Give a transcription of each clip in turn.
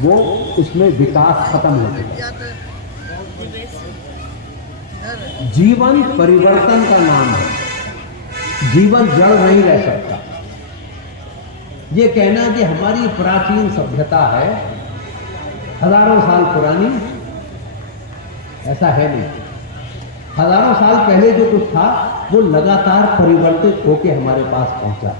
वो उसमें विकास खत्म हो गया। जीवन परिवर्तन का नाम है, जीवन जड़ नहीं रह सकता। ये कहना कि हमारी प्राचीन सभ्यता है, हजारों साल पुरानी, ऐसा है नहीं। हजारों साल पहले जो कुछ था वो लगातार परिवर्तित होकर हमारे पास पहुंचा।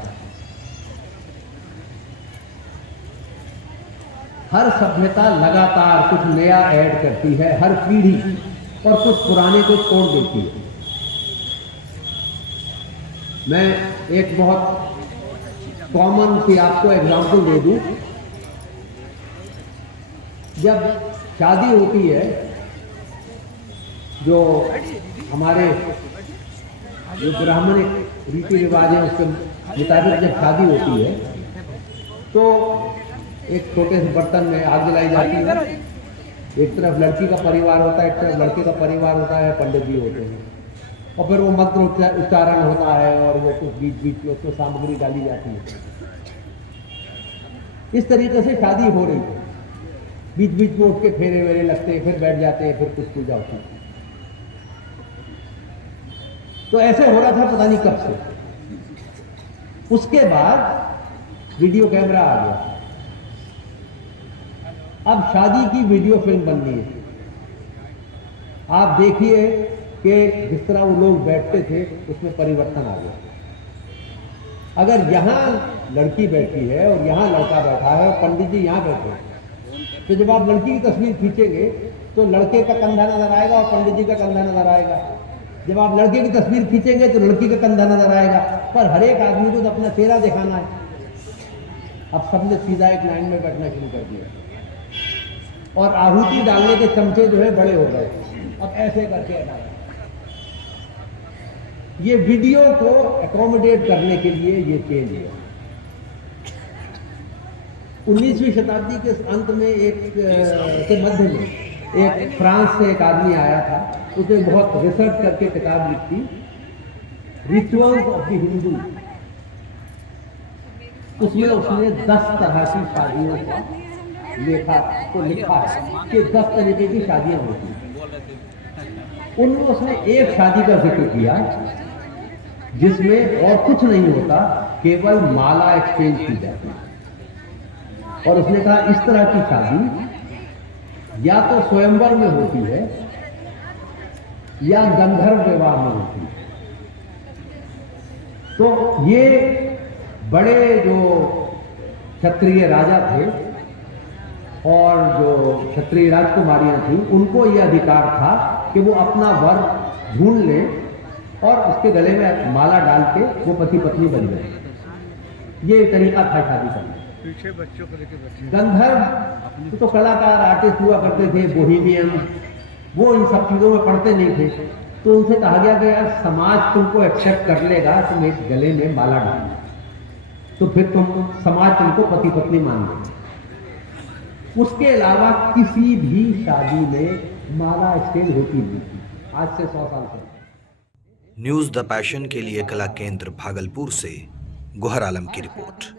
हर सभ्यता लगातार कुछ नया ऐड करती है, हर पीढ़ी, और कुछ पुराने को छोड़ देती है। मैं एक बहुत कॉमन सी आपको एग्जांपल दे दूं। जब शादी होती है, जो हमारे जो ब्राह्मणिक रीति रिवाज है उसके मुताबिक जब शादी होती है तो एक छोटे से बर्तन में आग जलाई जाती है। एक तरफ लड़की का परिवार होता है, एक तरफ लड़के का परिवार होता है, पंडित जी होते हैं, और फिर वो मंत्र उच्चारण होता है और वो कुछ बीच बीच में उसको सामग्री डाली जाती है। इस तरीके से शादी हो रही है। बीच बीच में उठ के फेरे वेरे लगते हैं, फिर बैठ जाते हैं, फिर कुछ पूजा होती है। तो ऐसे हो रहा था पता नहीं कब से। उसके बाद वीडियो कैमरा आ गया। अब शादी की वीडियो फिल्म बन रही है। आप देखिए कि जिस तरह वो लोग बैठते थे उसमें परिवर्तन आ गया। अगर यहां लड़की बैठी है और यहां लड़का बैठा है और पंडित जी यहां बैठे हैं, तो जब आप लड़की की तस्वीर खींचेंगे तो लड़के का कंधा नजर आएगा और पंडित जी का कंधा नजर आएगा। जब आप लड़के की तस्वीर खींचेंगे तो लड़की का कंधा नजर आएगा। पर हर एक आदमी को तो अपना चेहरा दिखाना है। अब सबने सीधा एक लाइन में बैठना शुरू कर दिया और आहुति डालने के चमचे जो है बड़े हो गए। अब ऐसे करके डाल, ये वीडियो को एकोमोडेट करने के लिए ये चेंज हुआ। 19वीं शताब्दी के अंत में के मध्य में एक फ्रांस से एक आदमी आया था। उसने बहुत रिसर्च करके किताब लिखी, रिचुअल्स ऑफ द हिंदू। उसमें उसने 10 तरह की शादियों का लिखा है कि 10 तरीके की शादियां होती हैं। उनमें उसने एक शादी का जिक्र किया जिसमें और कुछ नहीं होता, केवल माला एक्सचेंज की जाती है। और उसने कहा इस तरह की शादी या तो स्वयंवर में होती है या गंधर्व विवाह में होती है। तो ये बड़े जो क्षत्रिय राजा थे और जो क्षत्रिय राजकुमारियां थी, उनको यह अधिकार था कि वो अपना वर ढूंढ ले और उसके गले में माला डाल के वो पति पत्नी बन गए। ये तरीका था शादी का। पीछे बच्चों को लेकर गंधर्व तो कलाकार आर्टिस्ट हुआ करते थे, बोहेमियन, वो इन सब चीजों में पढ़ते नहीं थे। तो उनसे कहा गया कि यार समाज तुमको एक्सेप्ट कर लेगा, तुम एक गले में माला डालना, तो फिर समाज तुमको पति पत्नी मान लेगा। उसके अलावा किसी भी शादी में माला एक्सचेंज होती नहीं थी आज से 100 साल पहले। न्यूज़ द पैशन के लिए कला केंद्र भागलपुर से गुहर आलम की रिपोर्ट।